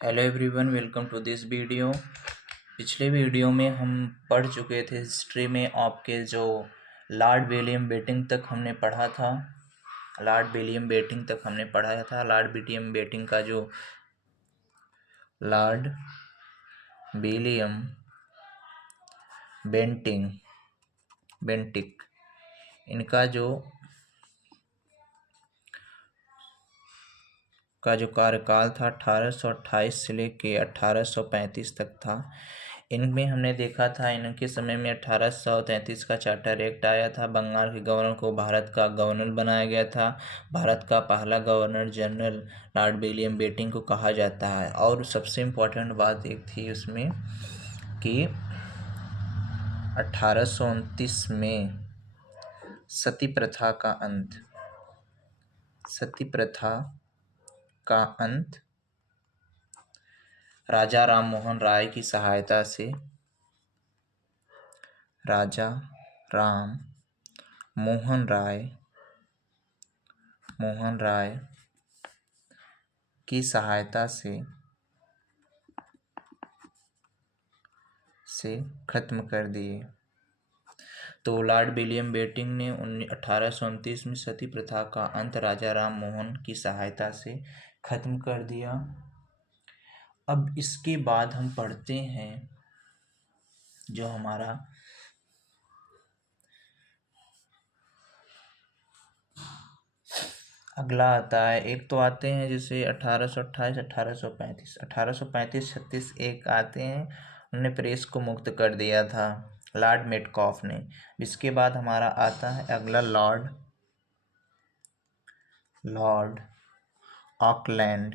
Hello everyone, welcome to this video. पिछले video में हम पढ़ चुके थे हिस्ट्री में आपके जो लॉर्ड विलियम बेटिंग तक हमने पढ़ा था। लॉर्ड विलियम बेटिंग तक हमने पढ़ाया था। लॉर्ड विलियम बेटिंग का जो लॉर्ड विलियम बेंटिक इनका जो कार्यकाल था 1828 से लेके 1835 तक था। इनमें हमने देखा था इनके समय में 1833 का चार्टर एक्ट आया था। बंगाल के गवर्नर को भारत का गवर्नर बनाया गया था। भारत का पहला governor general lord William Bentinck को कहा जाता है। और सबसे इम्पोर्टेंट बात एक थी उसमें कि 1829 में सती प्रथा का अंत राजा राम मोहन राय की सहायता से की सहायता से खत्म कर दिए। तो लॉर्ड विलियम बेटिंग ने 1829 में सती प्रथा का अंत राजा राम मोहन की सहायता से खत्म कर दिया। अब इसके बाद हम पढ़ते हैं जो हमारा अगला आता है। एक तो आते हैं जैसे 1828, 1835, 1835-36 एक आते हैं। उन्होंने प्रेस को मुक्त कर दिया था लॉर्ड मेटकॉफ ने। इसके बाद हमारा आता है अगला लॉर्ड ऑकलैंड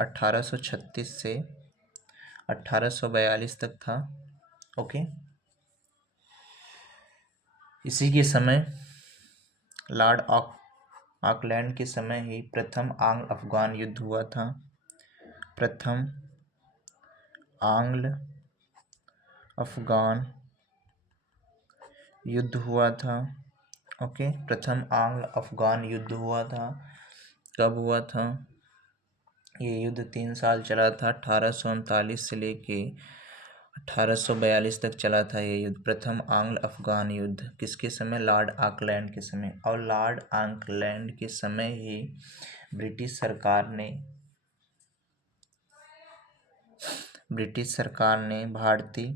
1836 से 1842 तक था। ओके, इसी के समय लॉर्ड ऑकलैंड के समय ही प्रथम आंग्ल अफगान युद्ध हुआ था। प्रथम आंग्ल अफगान युद्ध हुआ था। ओके, प्रथम आंग्ल अफगान युद्ध हुआ था। कब हुआ था? ये युद्ध 3 साल चला था। 1839 से लेके 1842 तक चला था ये युद्ध। प्रथम आंग्ल अफगान युद्ध किसके समय? लॉर्ड ऑकलैंड के समय। और लॉर्ड ऑकलैंड के समय ही ब्रिटिश सरकार ने भारतीय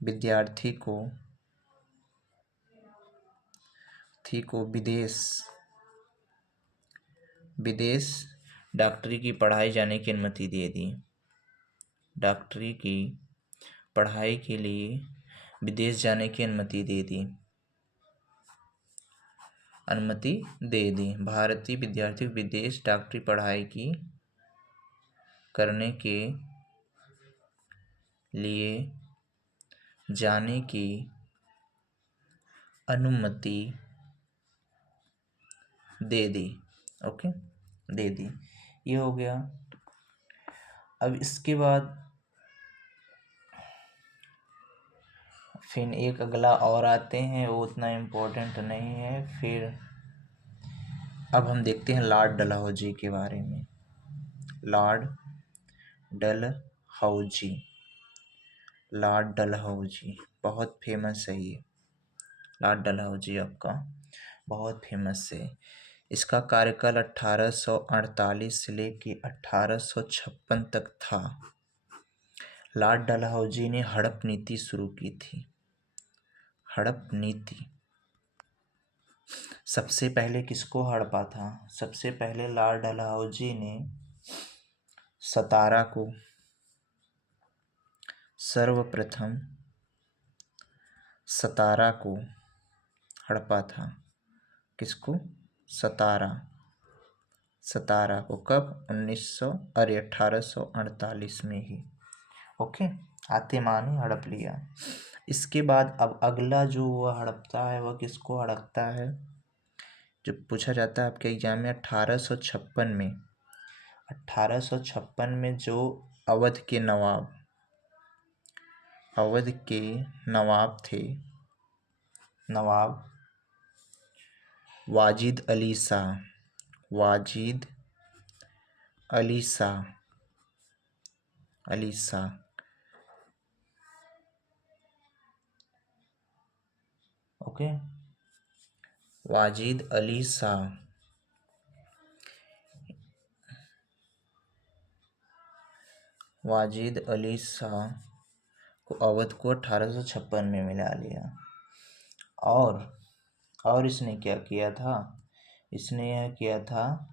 विद्यार्थी को विदेश डॉक्टरी की पढ़ाई जाने की अनुमति दे दी। डॉक्टरी की पढ़ाई के लिए विदेश जाने की अनुमति दे दी। भारतीय विद्यार्थी विदेश डॉक्टरी पढ़ाई की करने के लिए जाने की अनुमति दे दी। ओके, दे दी। ये हो गया। अब इसके बाद फिर एक अगला और आते हैं, वो उतना इम्पोर्टेंट नहीं है। फिर अब हम देखते हैं लॉर्ड डलहौजी के बारे में। लॉर्ड डलहौजी बहुत फेमस है। ये लॉर्ड डलहौजी आपका बहुत फेमस है। इसका कार्यकाल 1848 से लेके 1856 तक था। लॉर्ड डलहौजी ने हड़प नीति शुरू की थी। हड़प नीति सबसे पहले किसको हड़पा था? सबसे पहले लॉर्ड डलहौजी ने सर्वप्रथम सतारा को हड़पा था। किसको? सतारा को। कब? 1848 में ही। ओके, आते माने हड़प लिया। इसके बाद अब अगला जो वह हड़पता है वह किसको हड़पता है? जो पूछा जाता है आपके एग्जाम में 1856 में जो अवध के नवाब थे, नवाब वाजिद अली शाह, वाजिद अली शाह, अली शाह। ओके, वाजिद अली शाह। वाजिद अली शाह को अवध को 1856 में मिला लिया। और इसने क्या किया था, इसने यह किया था,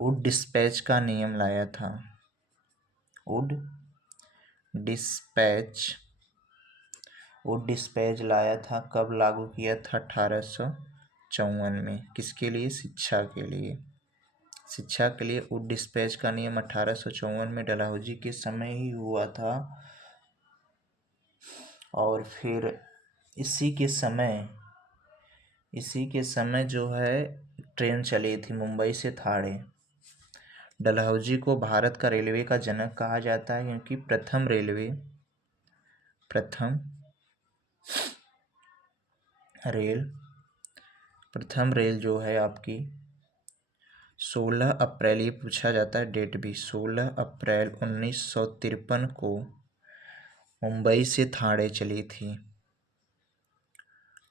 वुड डिस्पैच का नियम लाया था। वुड डिस्पैच लाया था। कब लागू किया था? 1854 में। किसके लिए? शिक्षा के लिए। शिक्षा के लिए वुड डिस्पैच का नियम 1854 में डलहौजी के समय ही हुआ था। और फिर इसी के समय जो है ट्रेन चली थी मुंबई से थाड़े। डलहौजी को भारत का रेलवे का जनक कहा जाता है, क्योंकि प्रथम रेल जो है आपकी 16 अप्रैल, ये पूछा जाता है डेट भी, 16 अप्रैल 1953 को मुंबई से थाड़े चली थी।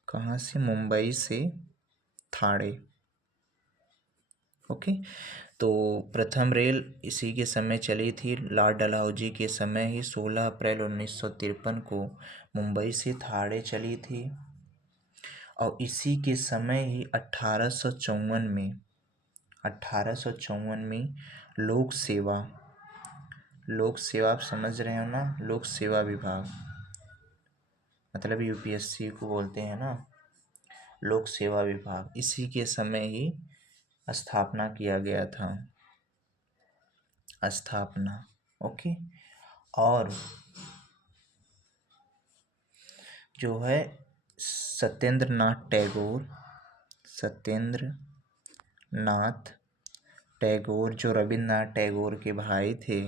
कहाँ से? मुंबई से थाड़े। ओके, तो प्रथम रेल इसी के समय चली थी, लॉर्ड डलहौजी के समय ही 16 अप्रैल 1953 को मुंबई से थाड़े चली थी। और इसी के समय ही 1854 में लोक सेवा, आप समझ रहे हो ना, लोक सेवा विभाग मतलब यूपीएससी को बोलते हैं ना, लोक सेवा विभाग, इसी के समय ही स्थापना किया गया था। ओके, और जो है सत्येंद्र नाथ टैगोर जो रविन्द्रनाथ टैगोर के भाई थे,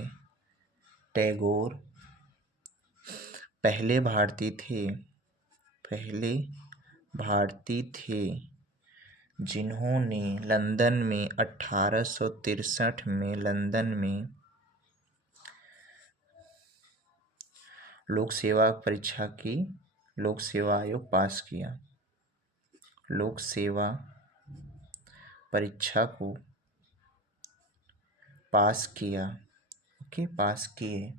टैगोर पहले भारतीय थे जिन्होंने लंदन में 1863 में लंदन में लोक सेवा परीक्षा की, लोक सेवा आयोग पास किया, लोक सेवा परीक्षा को पास किया। ओके, पास किए।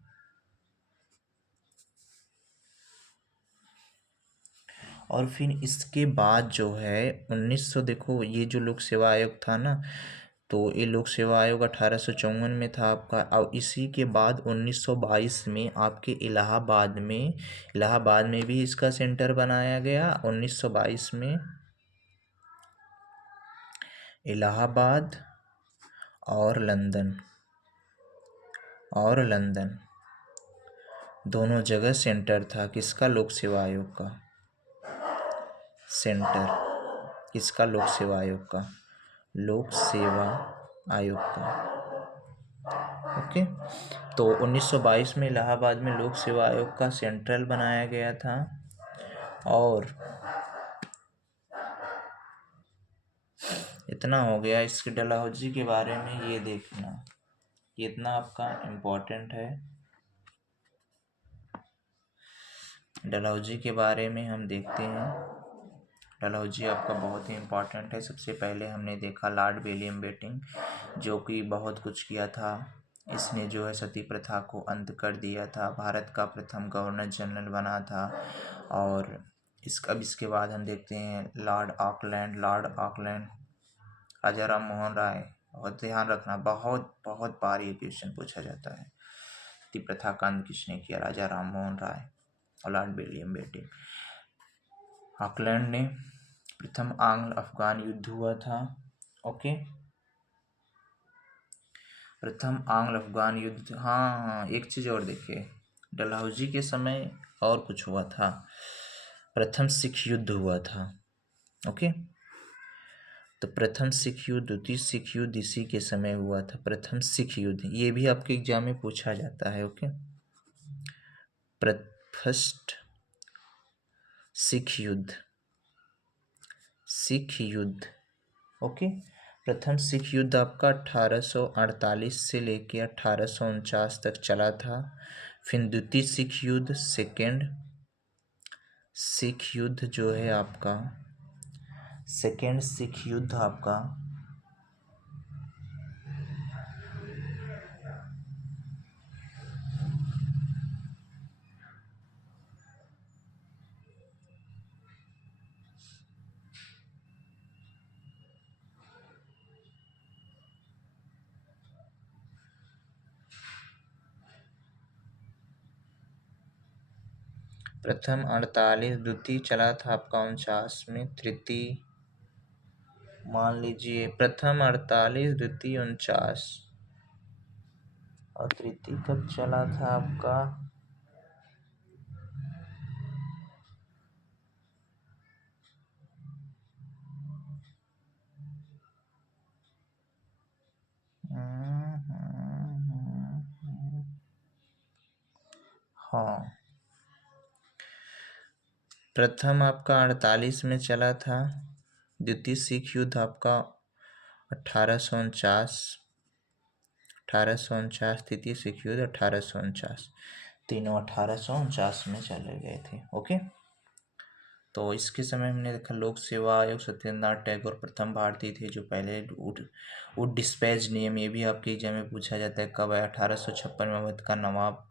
और फिर इसके बाद जो है 1900, देखो ये जो लोक सेवा आयोग था ना, तो ये लोक सेवा आयोग 1854 में था आपका। और इसी के बाद 1922 में आपके इलाहाबाद में भी इसका सेंटर बनाया गया। 1922 में इलाहाबाद और लंदन दोनों जगह सेंटर था किसका? लोक सेवा आयोग का सेंटर। किसका? लोक सेवा आयोग का, लोक सेवा आयोग का। ओके, तो 1922 में इलाहाबाद में लोक सेवा आयोग का सेंट्रल बनाया गया था। और इतना हो गया इसके डलहौजी के बारे में, ये देखना, ये इतना आपका इम्पोर्टेंट है। डलहौजी के बारे में हम देखते हैं। डलहौजी आपका बहुत ही इम्पोर्टेंट है। सबसे पहले हमने देखा लॉर्ड विलियम बेंटिक, जो कि बहुत कुछ किया था। इसने जो है सती प्रथा को अंत कर दिया था, भारत का प्रथम गवर्नर जनरल बना था। और अब इसके बाद हम देखते हैं लॉर्ड ऑकलैंड राजा राम मोहन राय। बहुत ध्यान रखना, बहुत बार ये क्वेश्चन पूछा जाता है। सती प्रथा का अंत किसने किया? राजा राम मोहन राय और लॉर्ड विलियम बेंटिक। ऑकलैंड ने प्रथम आंग्ल अफगान युद्ध हुआ था। ओके, प्रथम आंग्ल अफगान युद्ध। हाँ, एक चीज और देखिए, डलहौजी के समय और कुछ हुआ था, प्रथम सिख युद्ध हुआ था। ओके, तो प्रथम सिख युद्ध, द्वितीय सिख युद्ध इसी के समय हुआ था। प्रथम सिख युद्ध, ये भी आपके एग्जाम में पूछा जाता है। ओके, फर्स्ट सिख युद्ध सिख युद्ध। ओके, प्रथम सिख युद्ध आपका 1848 से लेके 1849 तक चला था। फिर द्वितीय सिख युद्ध, सेकेंड सिख युद्ध जो है आपका, सेकेंड सिख युद्ध आपका प्रथम 48, द्वितीय चला था आपका 49 में, तृतीय मान लीजिए प्रथम 48, द्वितीय 49 और तृतीय कब चला था आपका? हाँ, प्रथम आपका 48 में चला था, द्वितीय सिख युद्ध आपका 1849, तृतीय सिख युद्ध 1849, तीनों 1849 में चले गए थे। ओके, तो इसके समय हमने देखा लोक सेवा आयोग, सत्येंद्रनाथ टैगोर प्रथम भारतीय थे जो पहले वुड डिस्पैच नियम, ये भी आपके एग्जाम में पूछा जाता है कब है। 1856 में अवध का नवाब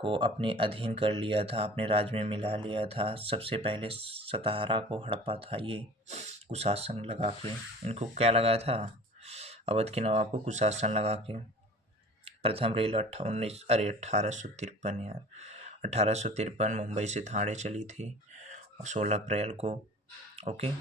को अपने अधीन कर लिया था, अपने राज्य में मिला लिया था। सबसे पहले सतारा को हड़पा था ये कुशासन लगा के, इनको क्या लगाया था? अवध के नवाब को कुशासन लगा के। प्रथम रेल 1853 यार, 1853 मुंबई से ठाणे चली थी 16 अप्रैल को। ओके,